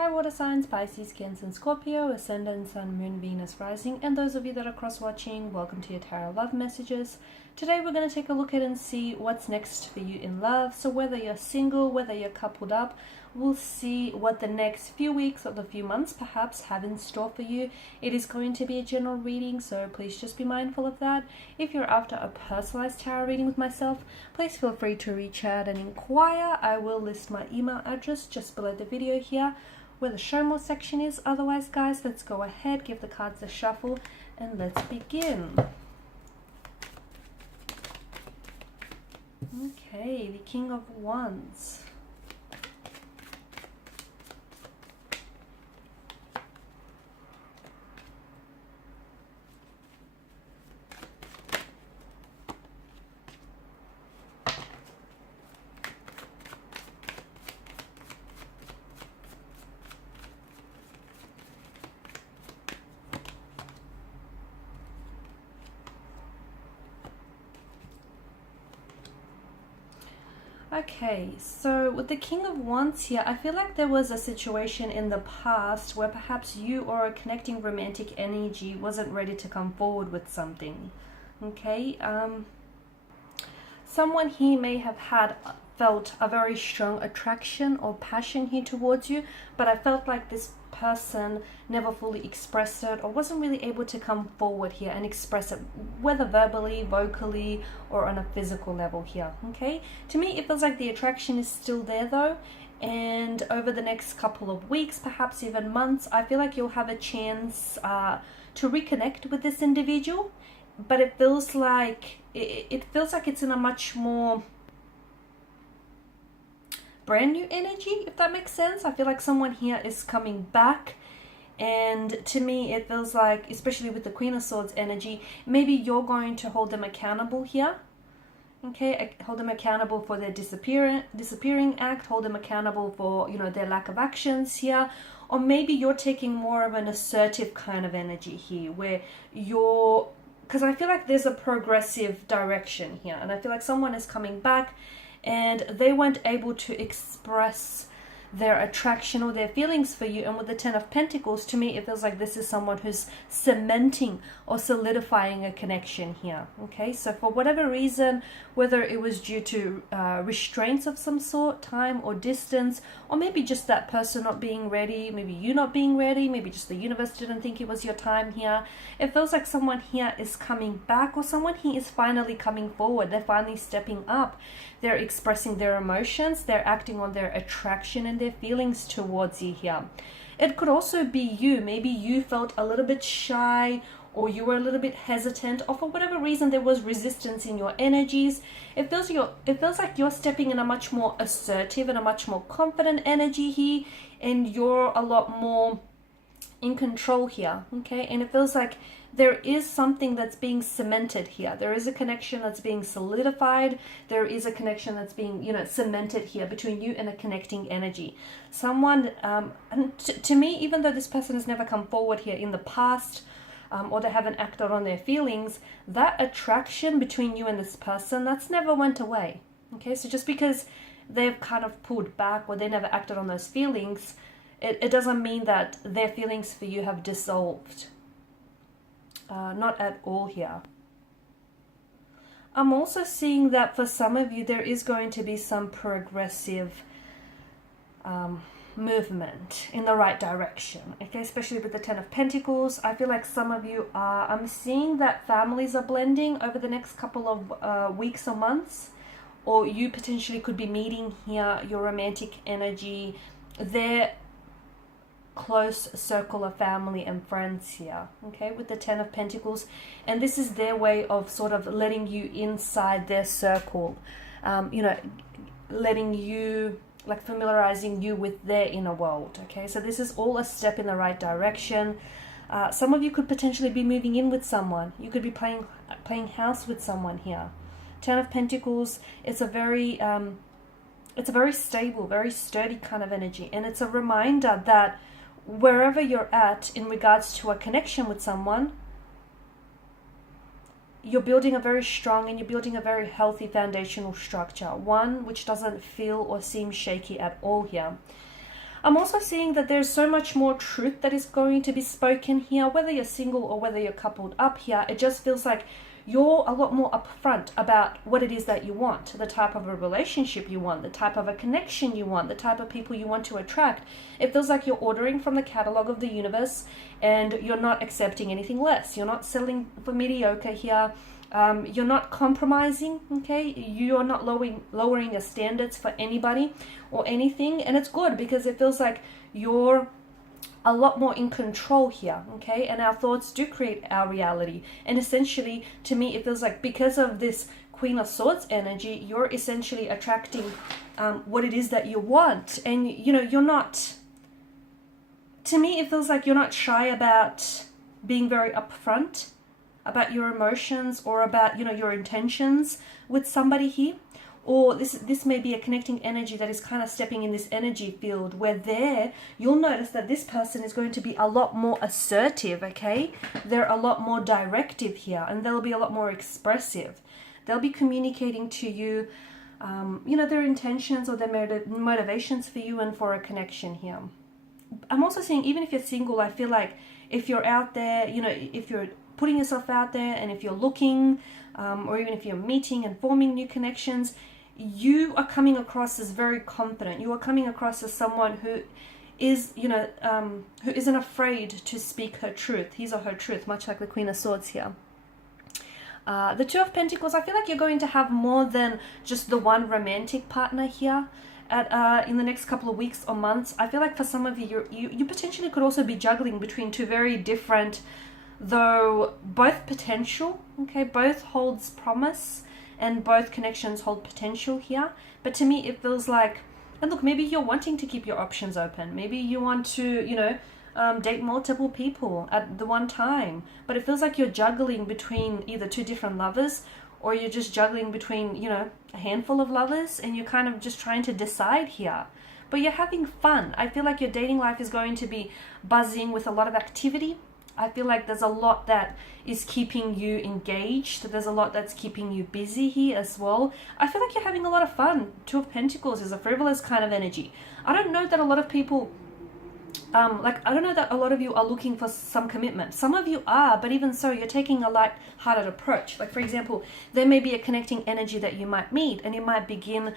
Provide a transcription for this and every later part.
Hi water signs, Pisces, Cancer and Scorpio, Ascendant, Sun, Moon, Venus, Rising, and those of you that are cross-watching, welcome to your Tarot Love Messages. Today we're going to take a look at and see what's next for you in love. So whether you're single, whether you're coupled up, we'll see what the next few weeks or the few months perhaps have in store for you. It is going to be a general reading, so please just be mindful of that. If you're after a personalized tarot reading with myself, please feel free to reach out and inquire. I will list my email address just below the video here, where the show more section is. Otherwise, guys, let's go ahead, give the cards a shuffle, and let's begin. Okay, the King of Wands. Okay, so with the King of Wands here, I feel like there was a situation in the past where perhaps you or a connecting romantic energy wasn't ready to come forward with something. Okay, someone here may have felt a very strong attraction or passion here towards you, but I felt like this person never fully expressed it or wasn't really able to come forward here and express it, whether verbally, vocally, or on a physical level here. Okay, to me it feels like the attraction is still there though, and over the next couple of weeks, perhaps even months, I feel like you'll have a chance to reconnect with this individual, but it feels like it's in a much more brand new energy, if that makes sense. I feel like someone here is coming back, and to me it feels like, especially with the Queen of Swords energy, maybe you're going to hold them accountable here. Okay, hold them accountable for their disappearing act, hold them accountable for, you know, their lack of actions here, or maybe you're taking more of an assertive kind of energy here, where because I feel like there's a progressive direction here, and I feel like someone is coming back and they weren't able to express their attraction or their feelings for you. And with the Ten of Pentacles, to me it feels like this is someone who's cementing or solidifying a connection here. Okay, so for whatever reason, whether it was due to restraints of some sort, time or distance, or maybe just that person not being ready, maybe you not being ready, maybe just the universe didn't think it was your time here, it feels like someone here is coming back, or someone here is finally coming forward. They're finally stepping up, they're expressing their emotions, they're acting on their attraction and their feelings towards you here. It could also be you. Maybe you felt a little bit shy, or you were a little bit hesitant, or for whatever reason there was resistance in your energies. It feels like you're stepping in a much more assertive and a much more confident energy here, and you're a lot more in control here. Okay, and it feels like there is something that's being cemented here. There is a connection that's being solidified. There is a connection that's being, you know, cemented here between you and a connecting energy. Someone, and to me, even though this person has never come forward here in the past, or they haven't acted on their feelings, that attraction between you and this person, that's never went away. Okay, so just because they've kind of pulled back or they never acted on those feelings, it doesn't mean that their feelings for you have dissolved. Not at all here. I'm also seeing that for some of you there is going to be some progressive movement in the right direction. Okay, especially with the Ten of Pentacles. I feel like some of you are, I'm seeing that families are blending over the next couple of weeks or months, or you potentially could be meeting here your romantic energy, their close circle of family and friends here. Okay, with the Ten of Pentacles, and this is their way of sort of letting you inside their circle, you know, letting you, like, familiarizing you with their inner world. Okay, so this is all a step in the right direction. Some of you could potentially be moving in with someone. You could be playing house with someone here. Ten of Pentacles, it's a very stable, very sturdy kind of energy, and it's a reminder that wherever you're at in regards to a connection with someone, you're building a very strong and you're building a very healthy foundational structure, one which doesn't feel or seem shaky at all here. I'm also seeing that there's so much more truth that is going to be spoken here, whether you're single or whether you're coupled up here. It just feels like you're a lot more upfront about what it is that you want, the type of a relationship you want, the type of a connection you want, the type of people you want to attract. It feels like you're ordering from the catalog of the universe and you're not accepting anything less. You're not settling for mediocre here. You're not compromising, okay? You're not lowering your standards for anybody or anything. And it's good because it feels like you're a lot more in control here, okay? And our thoughts do create our reality. And essentially, to me, it feels like because of this Queen of Swords energy, you're essentially attracting what it is that you want. And, you know, you're not, to me, it feels like you're not shy about being very upfront about your emotions or about, you know, your intentions with somebody here. Or this may be a connecting energy that is kind of stepping in this energy field where you'll notice that this person is going to be a lot more assertive, okay? They're a lot more directive here, and they'll be a lot more expressive. They'll be communicating to you, you know, their intentions or their motivations for you and for a connection here. I'm also seeing, even if you're single, I feel like if you're out there, you know, if you're putting yourself out there and if you're looking, or even if you're meeting and forming new connections, you are coming across as very confident. You are coming across as someone who is, you know, who isn't afraid to speak her truth, his or her truth, much like the Queen of Swords here. The Two of Pentacles, I feel like you're going to have more than just the one romantic partner here in the next couple of weeks or months. I feel like for some of you, you potentially could also be juggling between two very different, though both potential, okay, both holds promise and both connections hold potential here. But to me, it feels like, and look, maybe you're wanting to keep your options open. Maybe you want to, you know, date multiple people at the one time. But it feels like you're juggling between either two different lovers, or you're just juggling between, you know, a handful of lovers, and you're kind of just trying to decide here. But you're having fun. I feel like your dating life is going to be buzzing with a lot of activity. I feel like there's a lot that is keeping you engaged. There's a lot that's keeping you busy here as well. I feel like you're having a lot of fun. Two of Pentacles is a frivolous kind of energy. I don't know that a lot of people, I don't know that a lot of you are looking for some commitment. Some of you are, but even so, you're taking a light-hearted approach. Like, for example, there may be a connecting energy that you might meet, and it might begin,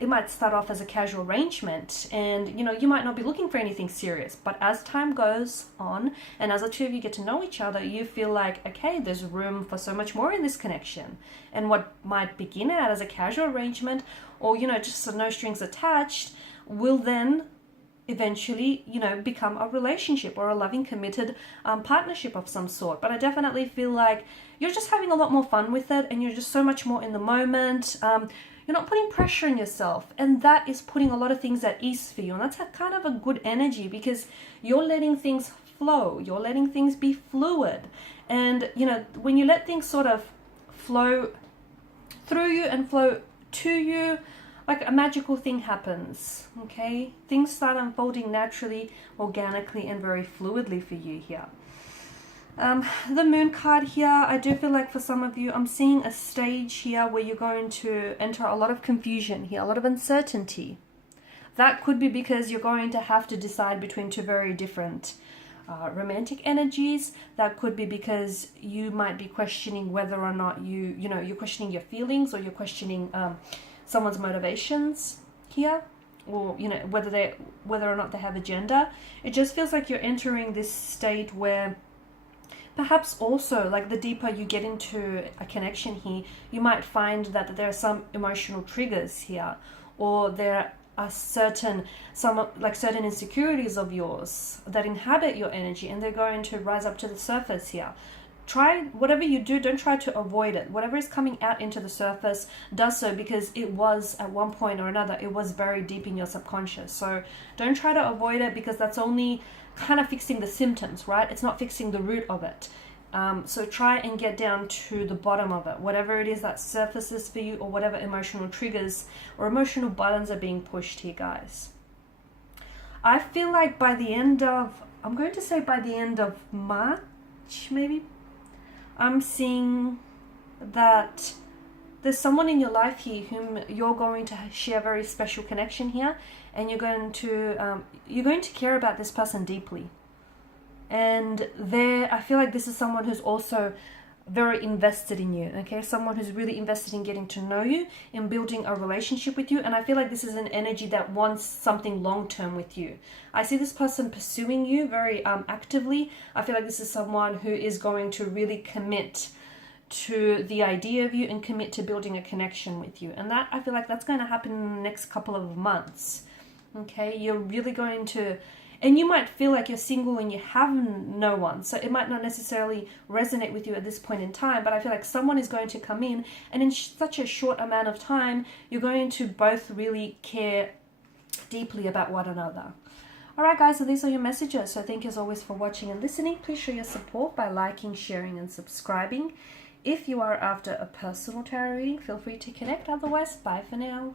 it might start off as a casual arrangement, and, you know, you might not be looking for anything serious. But as time goes on, and as the two of you get to know each other, you feel like, okay, there's room for so much more in this connection. And what might begin out as a casual arrangement, or, you know, just so no strings attached, will then eventually, you know, become a relationship or a loving, committed partnership of some sort. But I definitely feel like you're just having a lot more fun with it, and you're just so much more in the moment. You're not putting pressure on yourself, and that is putting a lot of things at ease for you. And that's a kind of a good energy, because you're letting things flow. You're letting things be fluid. And, you know, when you let things sort of flow through you and flow to you, like a magical thing happens, okay? Things start unfolding naturally, organically, and very fluidly for you here. The Moon card here, I do feel like for some of you, I'm seeing a stage here where you're going to enter a lot of confusion here, a lot of uncertainty. That could be because you're going to have to decide between two very different romantic energies. That could be because you might be questioning whether or not you're questioning your feelings, or you're questioning someone's motivations here, or, you know, whether or not they have a gender. It just feels like you're entering this state where perhaps also, like, the deeper you get into a connection here, you might find that there are some emotional triggers here, or there are certain insecurities of yours that inhabit your energy, and they're going to rise up to the surface here. Try, whatever you do, don't try to avoid it. Whatever is coming out into the surface, does so because it was, at one point or another, it was very deep in your subconscious. So don't try to avoid it, because that's only kind of fixing the symptoms, right? It's not fixing the root of it. So try and get down to the bottom of it, whatever it is that surfaces for you, or whatever emotional triggers or emotional buttons are being pushed here, guys. I feel like by the end of March, maybe, I'm seeing that there's someone in your life here whom you're going to share a very special connection here, and you're going to care about this person deeply. And I feel like this is someone who's also very invested in you, okay? Someone who's really invested in getting to know you, in building a relationship with you. And I feel like this is an energy that wants something long-term with you. I see this person pursuing you very actively. I feel like this is someone who is going to really commit to the idea of you and commit to building a connection with you. And that, I feel like that's going to happen in the next couple of months, okay? You're really going to... And you might feel like you're single and you have no one. So it might not necessarily resonate with you at this point in time. But I feel like someone is going to come in. And in such a short amount of time, you're going to both really care deeply about one another. Alright guys, so these are your messages. So thank you as always for watching and listening. Please show your support by liking, sharing and subscribing. If you are after a personal tarot reading, feel free to connect. Otherwise, bye for now.